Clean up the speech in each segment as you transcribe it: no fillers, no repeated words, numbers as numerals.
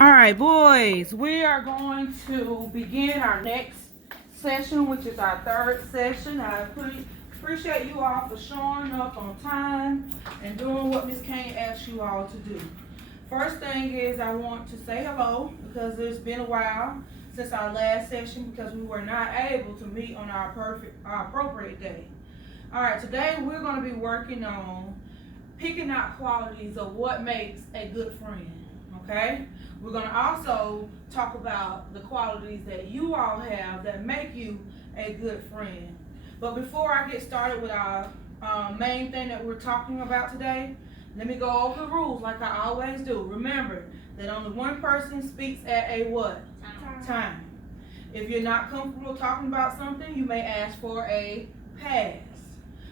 All right, boys, we are going to begin our next session, which is our third session. I appreciate you all for showing up on time and doing what Miss Kane asked you all to do. First thing is I want to say hello because it's been a while since our last session because we were not able to meet on our appropriate day. All right, today we're going to be working on picking out qualities of what makes a good friend, okay? We're going to also talk about the qualities that you all have that make you a good friend. But before I get started with our main thing that we're talking about today, let me go over the rules like I always do. Remember that only one person speaks at a what? Time. If you're not comfortable talking about something, you may ask for a pass.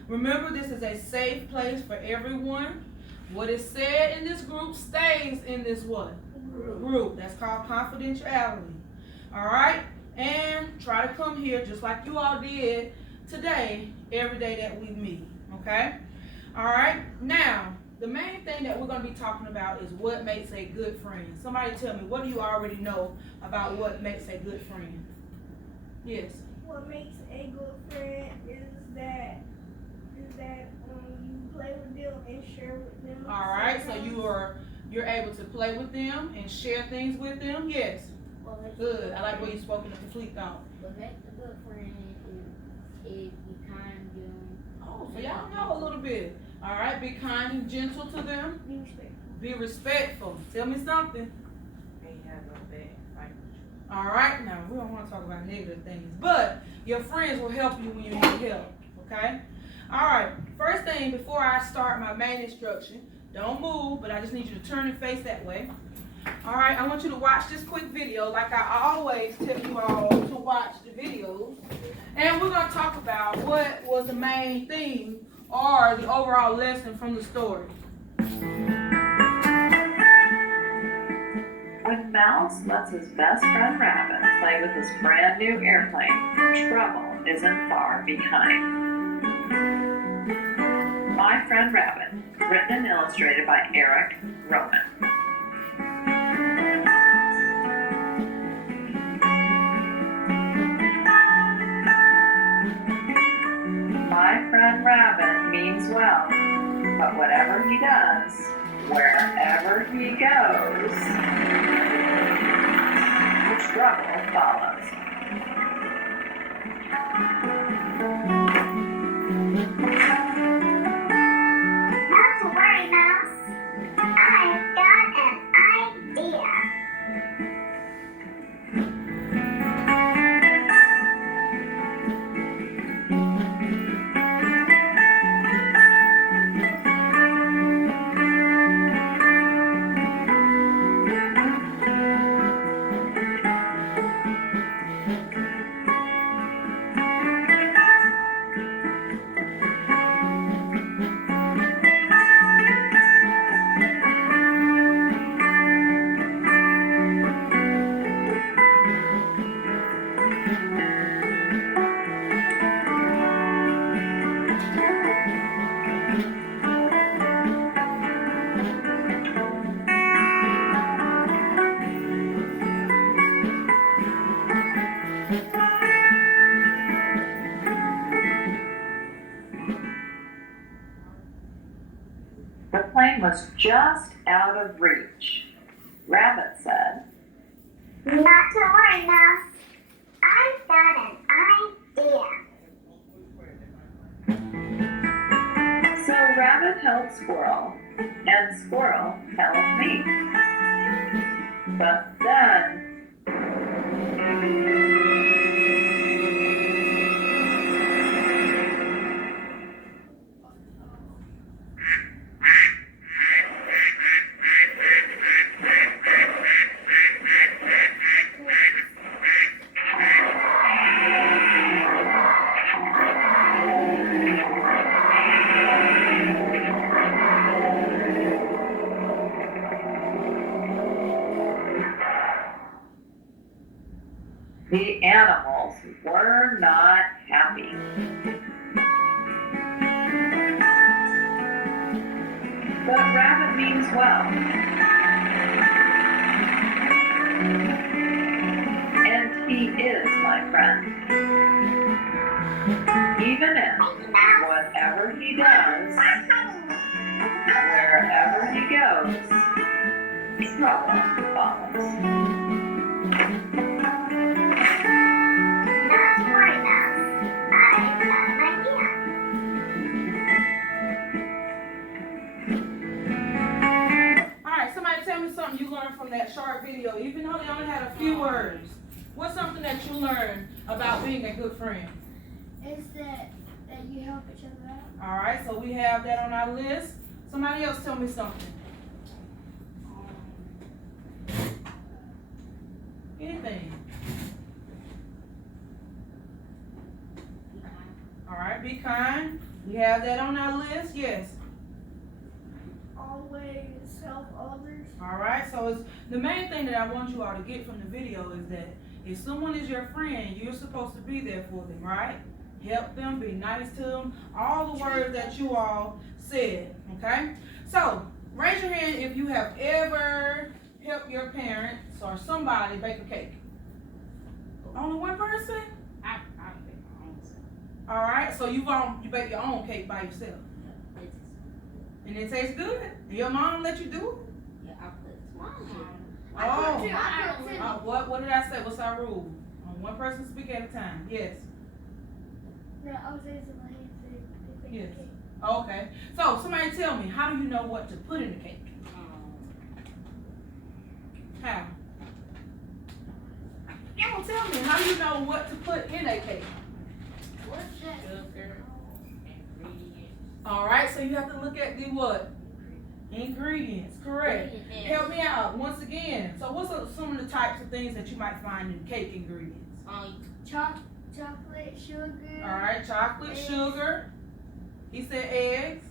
Remember, this is a safe place for everyone. What is said in this group stays in this what? Group. That's called confidentiality. All right? And try to come here just like you all did today, every day that we meet. Okay? All right? Now, the main thing that we're going to be talking about is what makes a good friend. Somebody tell me, what do you already know about what makes a good friend? Yes. What makes a good friend is that you play with them and share with them. All right, so you're able to play with them and share things with them. Yes. Good. I like where you spoke in a complete thought. What makes a good friend is be kind to them. Oh, so y'all know a little bit. All right, be kind and gentle to them. Be respectful. Be respectful. Tell me something. They have no bad fight. All right, now we don't want to talk about negative things, but your friends will help you when you need help. Okay. All right, first thing before I start my main instruction, don't move, but I just need you to turn and face that way. All right, I want you to watch this quick video like I always tell you all to watch the videos. And we're going to talk about what was the main theme or the overall lesson from the story. When Mouse lets his best friend Rabbit play with his brand new airplane, trouble isn't far behind. My Friend Rabbit, written and illustrated by Eric Roman. My friend Rabbit means well, but whatever he does, wherever he goes, trouble follows. Not to worry, Mouse. I've got an idea. The plane was just out of reach. Rabbit said, Not to worry, Mouse. I've got an idea. So Rabbit held Squirrel, and Squirrel held me. But then, the animals were not happy. But Rabbit means well. friend. Even if whatever he does, wherever he goes, trouble follows. Not smart enough. I've got an idea. Alright, somebody tell me something you learned from that short video, even though they only had a few words. What's something that you learned about being a good friend? Is that you help each other out? Alright, so we have that on our list. Somebody else tell me something. Anything. Be kind. Alright, be kind. We have that on our list, yes. Always help others. Alright, so it's the main thing that I want you all to get from the video is that if someone is your friend, you're supposed to be there for them, right? Help them, be nice to them, all the words that you all said, okay? So, raise your hand if you have ever helped your parents or somebody bake a cake. Only one person? I make my own stuff. Alright, so you bake your own cake by yourself. Yeah, it's, And it tastes good? And your mom let you do yeah, I put some. it? What did I say? What's our rule? One person speak at a time. Yes. No, I was raising my hand to Yes. Okay. So somebody tell me, how do you know what to put in the cake? How? You don't tell me. How do you know what to put in a cake? What's that? Sugar, ingredients. All right. So you have to look at the what? Ingredients. Correct. Help me out once again. So what's some of the types of things that you might find in cake ingredients? Chocolate, sugar. All right. Chocolate, sugar. He said eggs.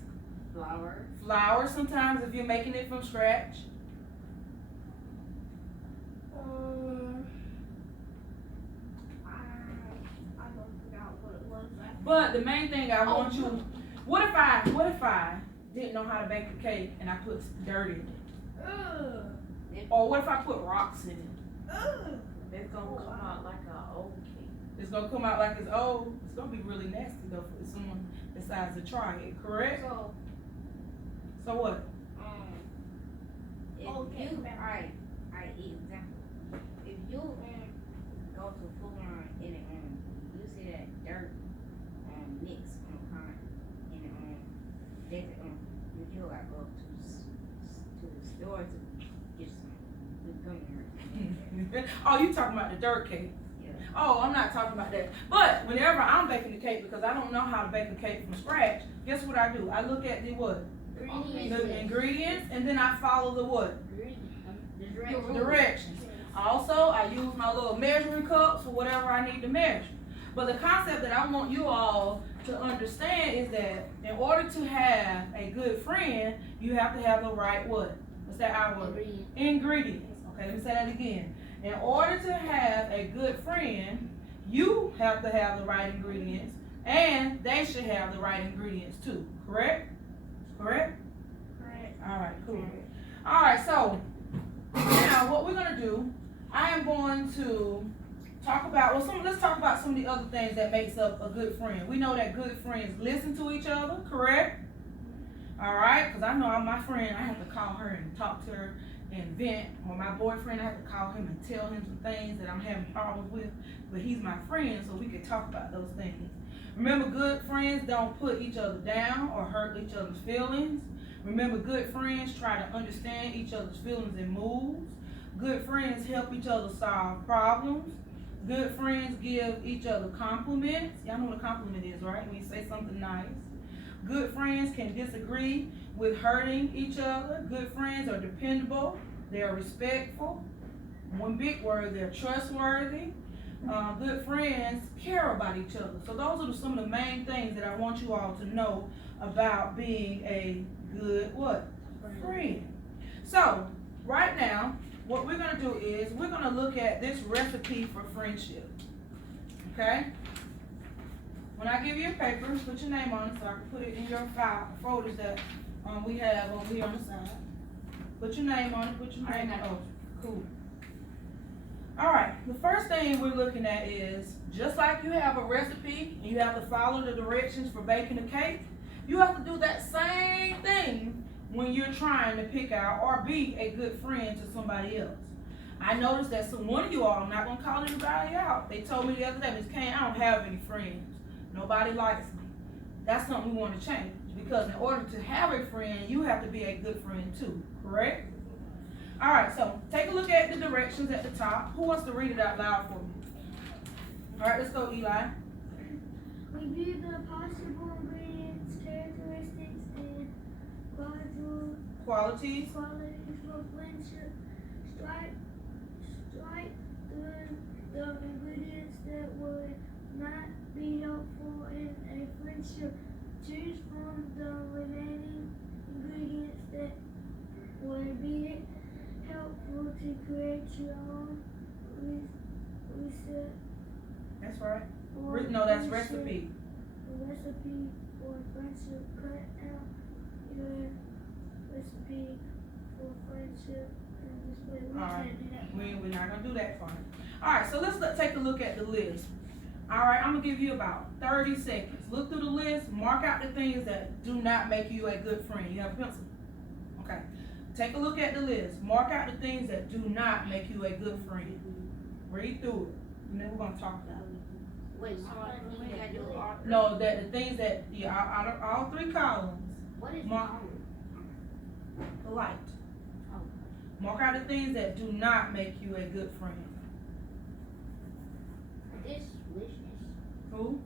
Flour. Flour. Sometimes if you're making it from scratch. I don't forgot what it was. But the main thing I want you, what if I didn't know how to bake a cake and I put dirt in it? Ugh. Or what if I put rocks in it? Ugh. It's gonna come out like an old cake. It's gonna come out like it's old. It's gonna be really nasty though for someone decides to try it, correct? So, So what? if Okay, you, ma'am. alright, example. If you, go to food line and, you see that dirt, mix, kind, and, that, you gotta go to the store to get some good gummy. Oh, you talking about the dirt cake? Yeah. Oh, I'm not talking about that. But whenever I'm baking the cake, because I don't know how to bake a cake from scratch, guess what I do? I look at the what? The ingredients, and then I follow the what? Directions. Also, I use my little measuring cups for whatever I need to measure. But the concept that I want you all to understand is that in order to have a good friend, you have to have the right what? What's that our word? Ingredients. Okay, let me say that again. In order to have a good friend, you have to have the right ingredients, and they should have the right ingredients too. Correct? Correct? Correct. All right, cool. All right, so now what we're gonna do, I am going to talk about, let's talk about some of the other things that makes up a good friend. We know that good friends listen to each other, correct? All right, because I know my friend, I have to call her and talk to her and vent, or my boyfriend, I have to call him and tell him some things that I'm having problems with, but he's my friend, so we can talk about those things. Remember, good friends don't put each other down or hurt each other's feelings. Remember, good friends try to understand each other's feelings and moods. Good friends help each other solve problems. Good friends give each other compliments. Y'all know what a compliment is, right? When you say something nice. Good friends can disagree with hurting each other. Good friends are dependable. They are respectful. One big word, they're trustworthy. Good friends care about each other. So those are some of the main things that I want you all to know about being a good what? Friend. So right now, what we're gonna do is we're gonna look at this recipe for friendship. Okay? When I give you a paper, put your name on it so I can put it in your file folders that we have over here on the side. Put your name on it. Put your name on it. Oh, cool. Alright, the first thing we're looking at is, just like you have a recipe and you have to follow the directions for baking a cake, you have to do that same thing when you're trying to pick out or be a good friend to somebody else. I noticed that one of you all, I'm not gonna call anybody out, they told me the other day, Ms. Kane, I don't have any friends. Nobody likes me. That's something we want to change, because in order to have a friend, you have to be a good friend too, correct? Alright, so take a look at the directions at the top. Who wants to read it out loud for me? Alright, let's go, Eli. Review the possible ingredients, characteristics, and Qualities. qualities for friendship. Strike through the ingredients that would not be helpful in a friendship. Choose from the remaining ingredients that would be helpful to create your own recipe. That's right. for No, that's friendship. recipe. A recipe for friendship. Cut out your recipe for friendship and display. We Alright. can't do that. We're not gonna do that for you. Alright, so let's take a look at the list. Alright, I'm gonna give you about 30 seconds. Look through the list, mark out the things that do not make you a good friend. You have a pencil? Okay. Take a look at the list. Mark out the things that do not make you a good friend. Read through it. And then we're gonna talk about it. Wait, so we gotta do all three? No, that the things that, yeah, out of all 3 columns, What is Mark. wrong? polite. Oh. Mark out the things that do not make you a good friend. This wishness. Who?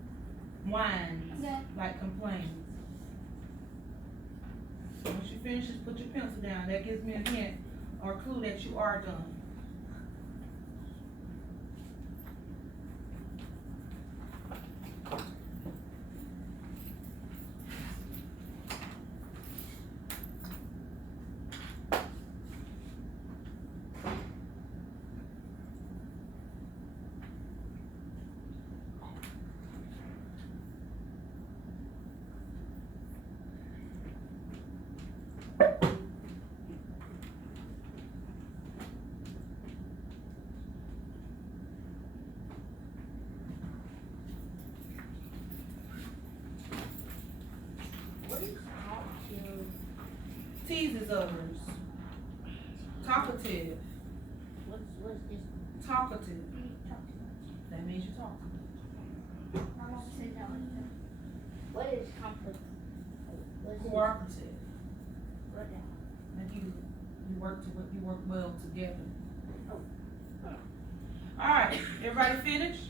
Whines, Yeah. like complains. Once you finish, just put your pencil down. That gives me a hint or a clue that you are done. What is talkative? Teases others. Talkative. What's this? Talkative. That means you talk. I won't say that like that. What is conflict? What's this? Cooperative. What the- Like you work well together. Oh. Alright, everybody finished?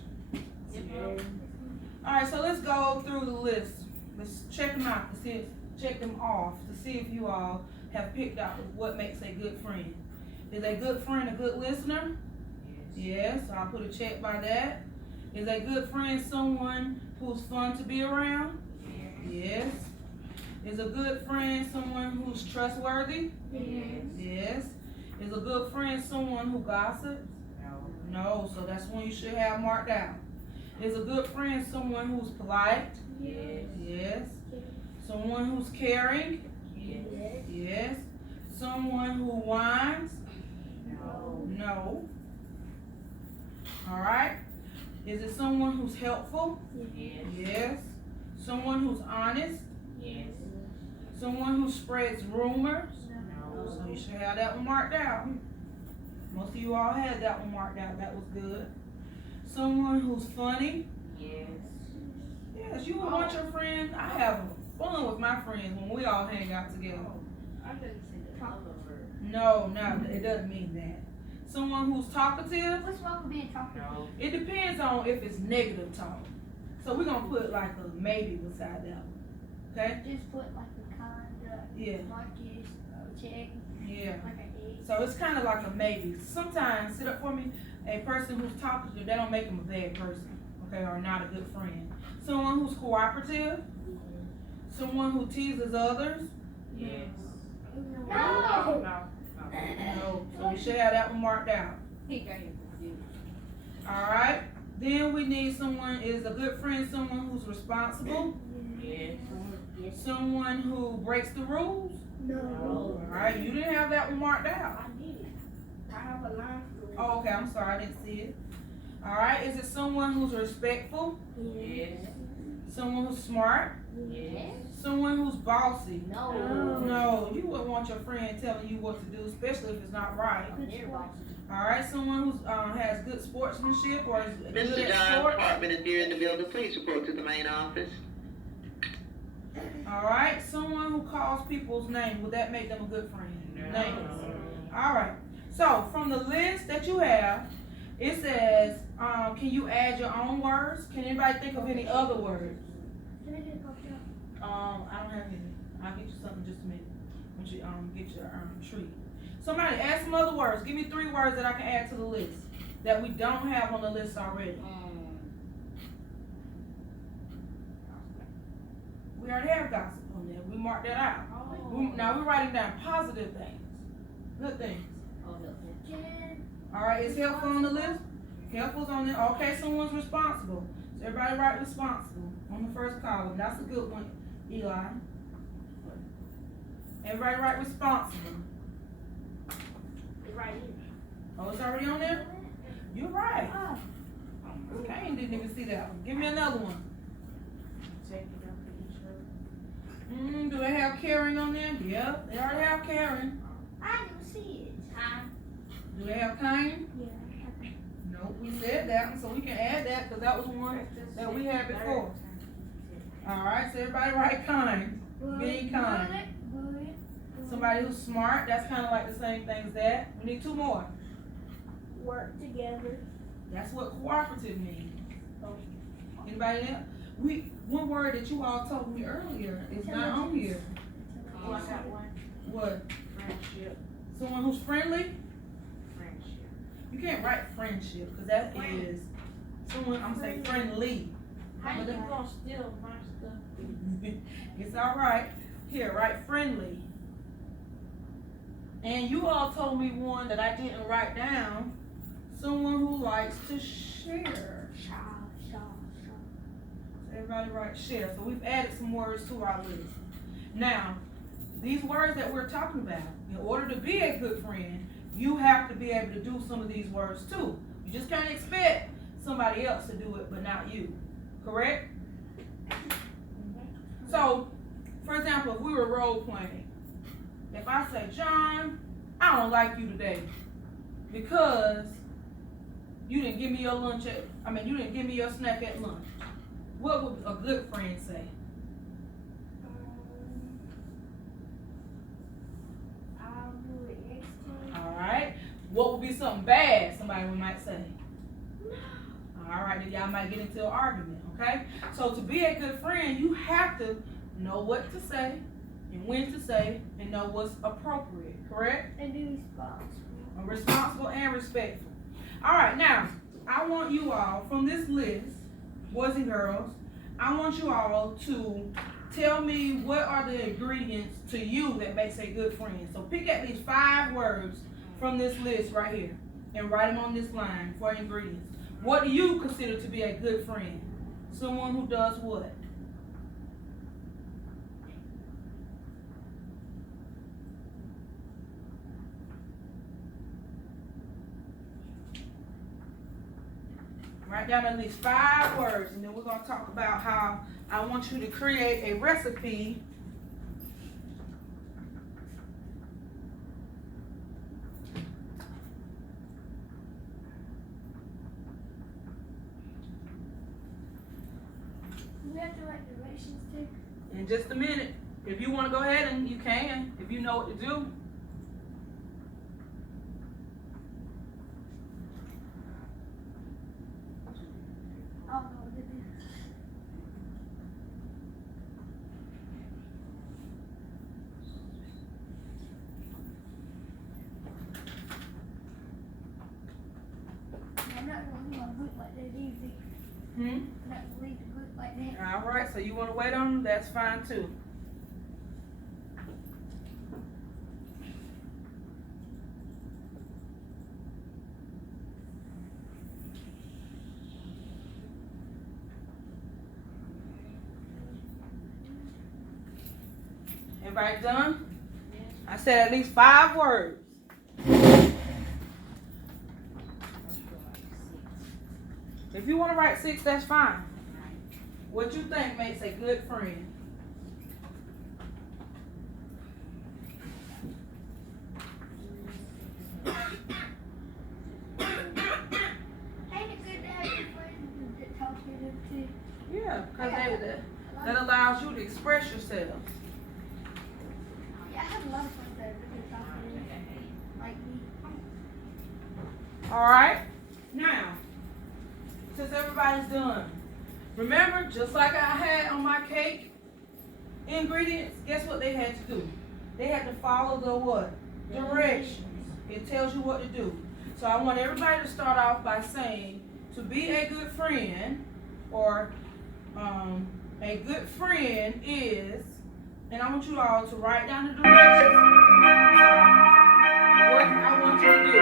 Alright, so let's go through the list. Let's check them out to see, check them off to see if you all have picked out what makes a good friend. Is a good friend a good listener? Yes, I'll put a check by that. Is a good friend someone who's fun to be around? Yes. Is a good friend someone who's trustworthy? Yes. Is a good friend someone who gossips? No, so that's one you should have marked out. Is a good friend someone who's polite? Yes. Someone who's caring? Yes. Someone who whines? No. Alright. Is it someone who's helpful? Yes. Someone who's honest? Someone who spreads rumors? So you should have that one marked out. Most of you all had that one marked out. That was good. Someone who's funny? Yes, you would want your friend. I have fun with my friends when we all hang out together. I didn't see the color for No, it doesn't mean that. Someone who's talkative? What's wrong with being talkative? It depends on if it's negative talk. So we're gonna put like a maybe beside that one. Okay? Just put like a kinda, Yeah, Marcus, check, yeah. like an egg. So it's kind of like a maybe. Sometimes, sit up for me, a person who's talkative, they don't make them a bad person, okay, or not a good friend. Someone who's cooperative, someone who teases others. No! No, so we should have that one marked out. He got him confused. All right. Then we need someone is a good friend, someone who's responsible, Yes. someone who breaks the rules. No. All right, you didn't have that one marked out. I did. have a line for it. Oh, okay, I'm sorry, I didn't see it. Alright, is it someone who's respectful? Yes. Someone who's smart? Yes. Someone who's bossy? No. No, you wouldn't want your friend telling you what to do, especially if it's not right. Alright, someone who's has good sportsmanship or is good Mr. at John sports. Hartman is here in the building. Please report to the main office. Alright, someone who calls people's name, would that make them a good friend? Names. Alright, so from the list that you have, it says, can you add your own words? Can anybody think of any other words? Can I get a coffee? I don't have any. I'll get you something in just a minute. Once you get your treat. Somebody add some other words. Give me 3 words that I can add to the list that we don't have on the list already. We already have gossip on there. We marked that out. Now we're writing down positive things, good things. Can Alright, is helpful on the list? Helpful's on there. Okay, someone's responsible. So everybody write responsible on the first column. That's a good one, Eli. Everybody write responsible. It's right here. Oh, it's already on there? You're right. oh, Kane didn't even see that one. Give me another one. Do they have caring on there? Yeah, they already have caring. I didn't see it. Do they have kind? Yeah. Nope, we said that one, so we can add that because that was one that we had before. Alright, so everybody write kind. Being kind. Good. Somebody who's smart, that's kind of like the same thing as that. We need 2 more. Work together. That's what cooperative means. Anybody else? One word that you all told me earlier is not on here. Oh, I got one. What? Friendship. Someone who's friendly? Friendship. You can't write friendship because that is someone, I'm saying friendly. How you gonna steal my stuff? It's alright. Here, write friendly. And you all told me one that I didn't write down. Someone who likes to share. Everybody write share. So we've added some words to our list. Now, these words that we're talking about, in order to be a good friend, you have to be able to do some of these words too. You just can't expect somebody else to do it, but not you. Correct? So, for example, if we were role playing, if I say, John, I don't like you today because you didn't give me your lunch you didn't give me your snack at lunch. What would a good friend say? I'll do it next time. Alright. What would be something bad somebody might say? Alright, then y'all might get into an argument, okay? So to be a good friend, you have to know what to say and when to say and know what's appropriate, correct? And be responsible. Responsible and respectful. Alright, now, I want you all from this list, boys and girls, I want you all to tell me what are the ingredients to you that makes a good friend. So pick at least 5 words from this list right here and write them on this line for ingredients. What do you consider to be a good friend? Someone who does what? Write down at least 5 words, and then we're going to talk about how I want you to create a recipe We have to write directions too. in just a minute. If you want to go ahead and you can, if you know what to do. Oh, no, did it. I'm not gonna leave my book like that easy. I'm not gonna leave the book like that. All right, so you want to wait on them? That's fine too. Everybody done? I said at least 5 words. If you wanna write 6, that's fine. What you think makes a good friend? Ain't it good to have your friends that talk to them too? Yeah, because that allows you to express yourself. Yeah, I have a lot of friends that really talk to me like me. Alright? Now, since everybody's done, remember, just like I had on my cake ingredients, guess what they had to do? They had to follow the what? Directions. It tells you what to do. So I want everybody to start off by saying, to be a good friend, or a good friend is, and I want you all to write down the directions. What I want you to do.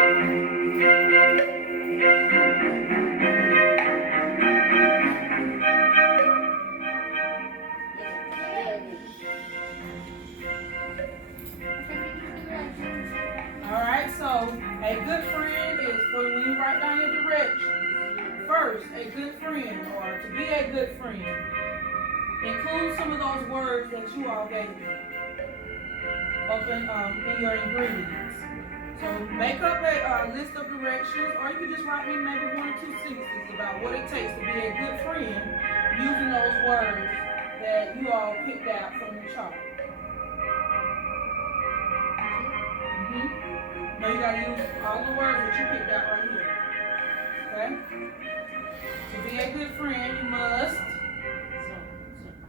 Alright, so a good friend is when you write down your directions. First, a good friend, or to be a good friend, include some of those words that you all gave me up in your ingredients. So make up a list of directions, or you can just write me maybe 1 or 2 sentences about what it takes to be a good friend using those words that you all picked out from the chart. Now you gotta use all the words that you picked out right here. Okay? To be a good friend, you must. So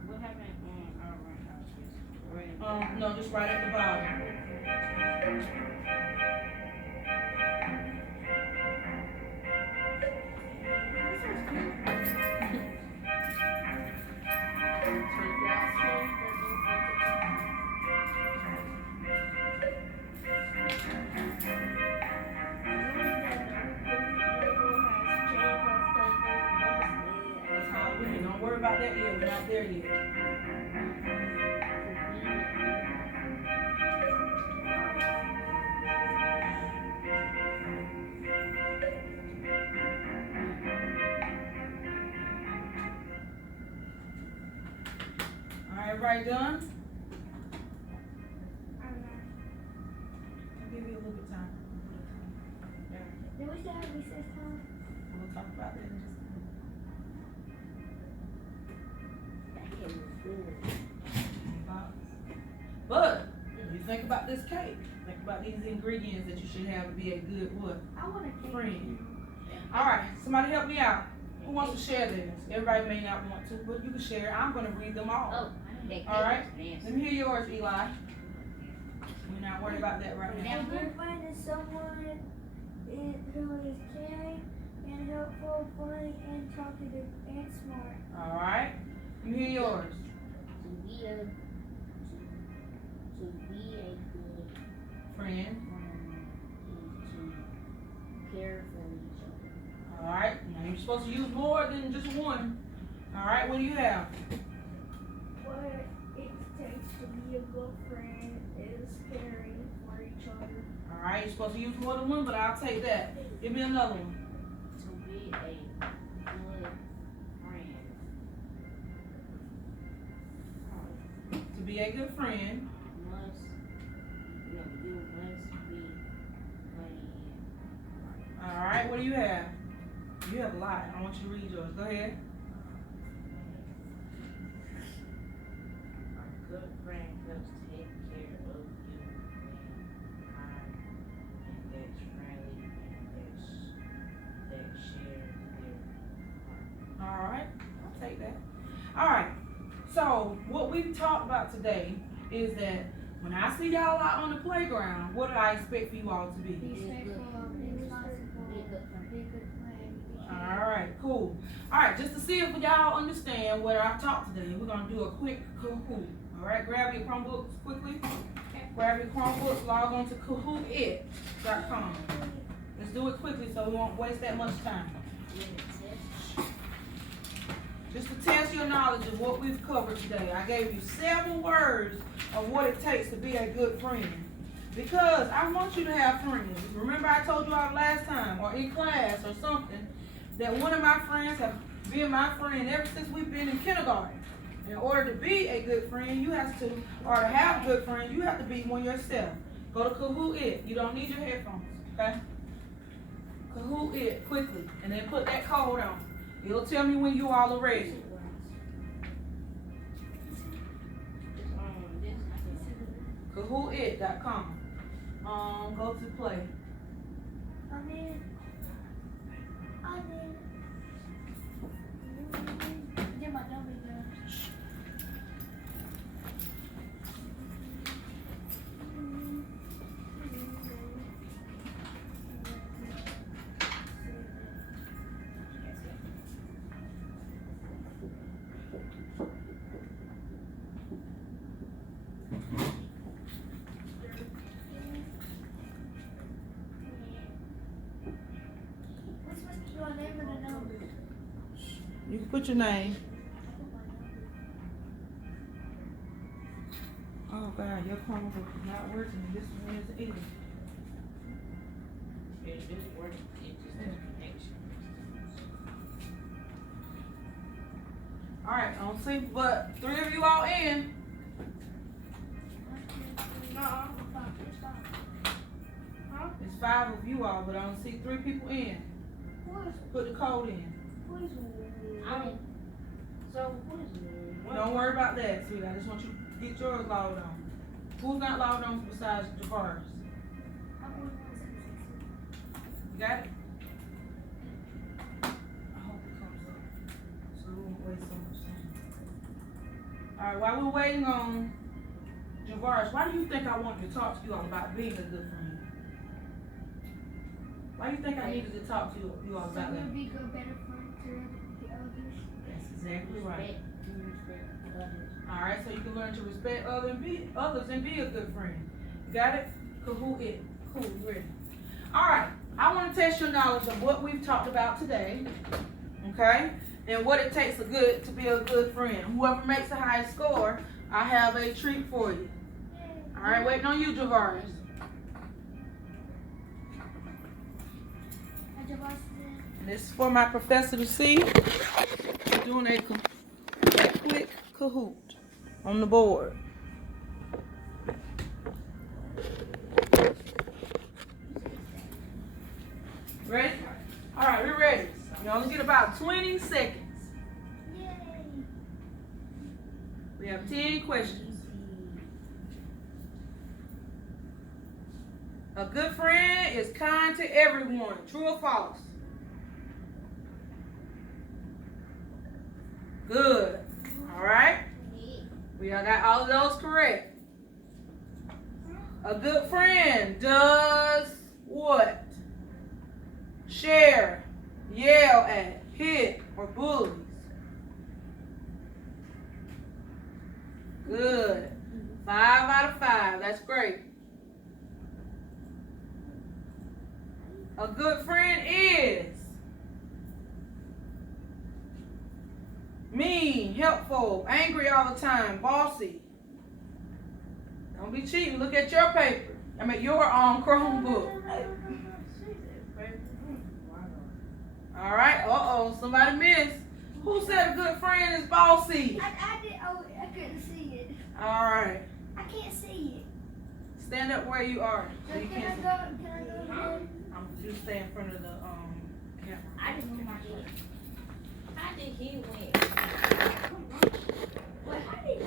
what happened on our right? No, just right at the bottom. Don't worry about that yet. We're not there yet. Alright, everybody done? I'll give you a little bit of time. Did we still have recess time? We'll talk about that in just a minute. But you think about this cake. Think about these ingredients that you should have to be a good what? I want a cake. Friend. Alright, somebody help me out. Who wants to share this? Everybody may not want to, but you can share. I'm gonna read them all. Oh, I need that. Alright. Let me hear yours, Eli. We're not worried about that right now. A good friend is someone who is caring and helpful, funny, and talkative, and smart. Alright. Let me hear yours. To be a good Friend. friend is to care for each other. Alright. Now you're supposed to use more than just one. Alright, what do you have? What it takes to be a good friend is caring for each other. Alright, you're supposed to use more than one, but I'll take that. Give me another one. To be a good friend. To be a good friend. You must be funny. Alright, what do you have? You have a lot. I want you to read yours. Go ahead. A good friend helps take care of you and kind and that's friendly and that shares their heart. Alright, I'll take that. Alright, so what we've talked about today is that when I see y'all out on the playground, what do I expect for you all to be? Respectful, responsible, be a good friend. Alright, cool. Alright, just to see if y'all understand what I've taught today, we're going to do a quick Kahoot. Alright, grab your Chromebooks quickly. Grab your Chromebooks, log on to kahootit.com. Let's do it quickly so we won't waste that much time. Just to test your knowledge of what we've covered today, I gave you 7 words of what it takes to be a good friend. Because I want you to have friends. Remember I told you all last time, or in class or something, that one of my friends have been my friend ever since we've been in kindergarten. In order to be a good friend, you have to, or to have a good friend, you have to be one yourself. Go to Kahoot It. You don't need your headphones, okay? Kahoot It quickly, and then put that code on. It'll tell me when you all are ready. KahootIt.com. Go to play. I'm in. Get my dummy gun. What's your name and the number? You can put your name. Oh God, your Chromebook is not working. This one isn't either. It is working, it just has connection. All right, I don't see but 3 of you all in. No. It's 5 of you all, but I don't see 3 people in. Put the code in. So, what is Don't worry about that, sweetie. I just want you to get yours logged on. Who's not logged on besides Javaris? You got it? I hope it comes up, so we won't waste so much time. All right, while we're waiting on Javaris, why do you think I wanted to talk to you all about being a good friend? Why do you think I needed to talk to you all about that? Be a better friend to the others. That's exactly right. respect others? All right, so you can learn to respect others and be a good friend. You got it? Kahoot it. Cool, you ready? All right, I want to test your knowledge of what we've talked about today, okay? And what it takes to be a good friend. Whoever makes the highest score, I have a treat for you. All right, waiting on you, Javaris. And this is for my professor to see. We're doing a quick Kahoot on the board. Ready? All right, we're ready. You only get about 20 seconds. Yay! We have 10 questions. A good friend is kind to everyone. True or false? Good. All right. We all got all of those correct. A good friend does what? Share, yell at, hit, or bullies. Good. 5 out of 5. That's great. A good friend is mean, helpful, angry all the time, bossy. Don't be cheating. Look at your paper. I mean, your Chromebook. All right. Uh-oh. Somebody missed. Who said a good friend is bossy? I did. Oh, I couldn't see it. All right. I can't see it. Stand up where you are. So you Can I can't. go? Can I go again? You stay in front of the camera. I didn't know my shit. How did he win? Wait, how did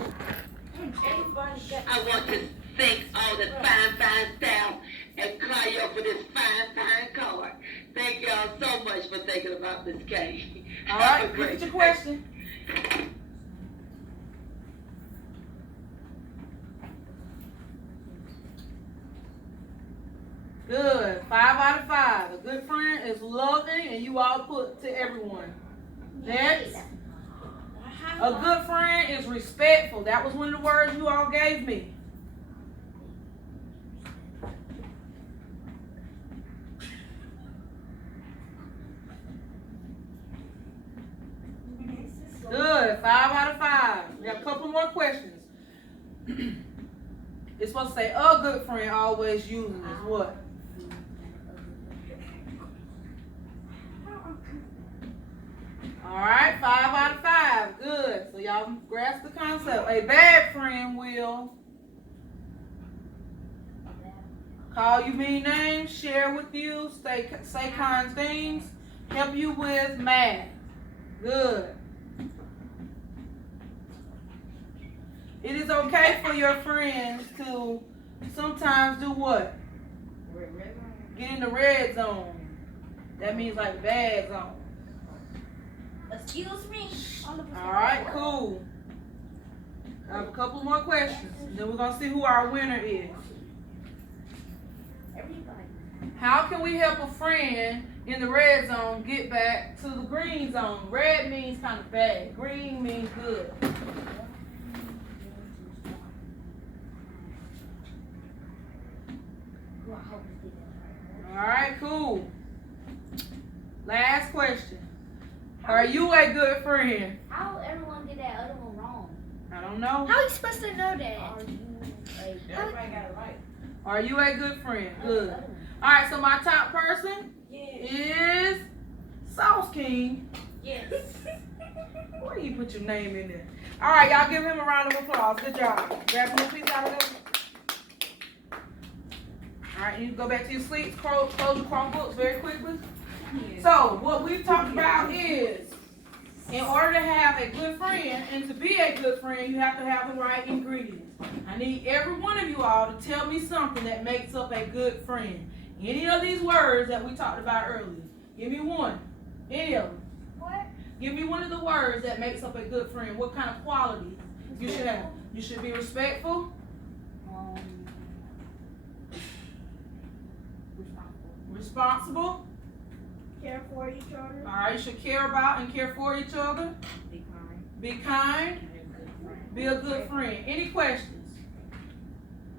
Everybody got. I want to thank all the fine staff at Clio for this fine card. Thank y'all so much for thinking about this case. All Have right. a great Repeat your day. question. Good. 5 out of 5. A good friend is loving, and you all put to everyone. Next. A good friend is respectful. That was one of the words you all gave me. Good. 5 out of 5. We have a couple more questions. It's supposed to say a good friend always uses what? y'all grasp the concept. A bad friend will call you mean names, share with you, say kind things, help you with math. Good. It is okay for your friends to sometimes do what? Get in the red zone. That means like bad zone. Excuse me. Alright, cool. I have a couple more questions. Then we're gonna see who our winner is. Everybody. How can we help a friend in the red zone get back to the green zone? Red means kind of bad. Green means good. Alright, cool. Last question. Are you a good friend? How everyone get that other one wrong? I don't know. How are you supposed to know that? Are you Everybody got it right. Are you a good friend? Good. Alright, so my top person is Sauce King. Yes. Why do you put your name in there? Alright, y'all give him a round of applause. Good job. Grab him a piece out of there. Alright, you go back to your seats. Close your Chromebooks very quickly. So, what we've talked about is, in order to have a good friend, and to be a good friend, you have to have the right ingredients. I need every one of you all to tell me something that makes up a good friend. Any of these words that we talked about earlier. Give me one. Any of them. What? Give me one of the words that makes up a good friend. What kind of qualities you should have? You should be respectful. Responsible. Care for each other. Alright, you should care about and care for each other. Be kind. Be kind. Be a good friend. Any questions?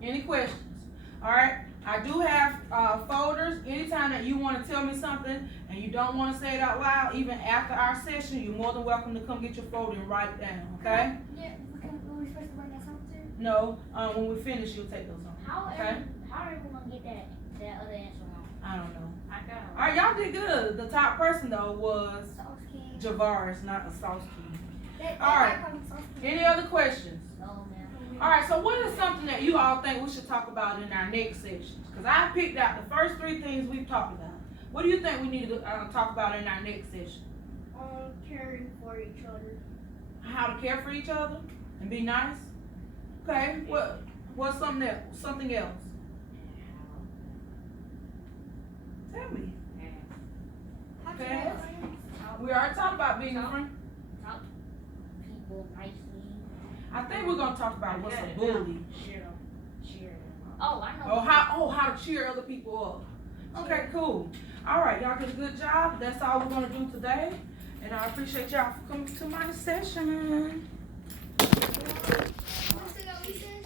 Any questions? Alright, I do have folders. Anytime that you want to tell me something and you don't want to say it out loud, even after our session, you're more than welcome to come get your folder and write it down, okay? Yeah, were we supposed to bring that home too? No, when we finish, you'll take those home. How Okay. everyone get that other answer wrong? I don't know. I got it. Alright, y'all did good. The top person, though, was Sauce King. Javaris, not a Sauce King. That All right. guy called him Sauce King. Any other questions? No, man. Alright, so what is something that you all think we should talk about in our next session? Because I picked out the first 3 things we've talked about. What do you think we need to talk about in our next session? Caring for each other. How to care for each other and be nice? Okay, what's something else? Something else? Tell me. Okay. We already talked about being a friend. People nicely. I think we're gonna talk about what's a bully. Cheer. Oh, I know. How to cheer other people up. Okay, cool. All right, y'all did a good job. That's all we're gonna do today, and I appreciate y'all for coming to my session. What's it gonna be, sis?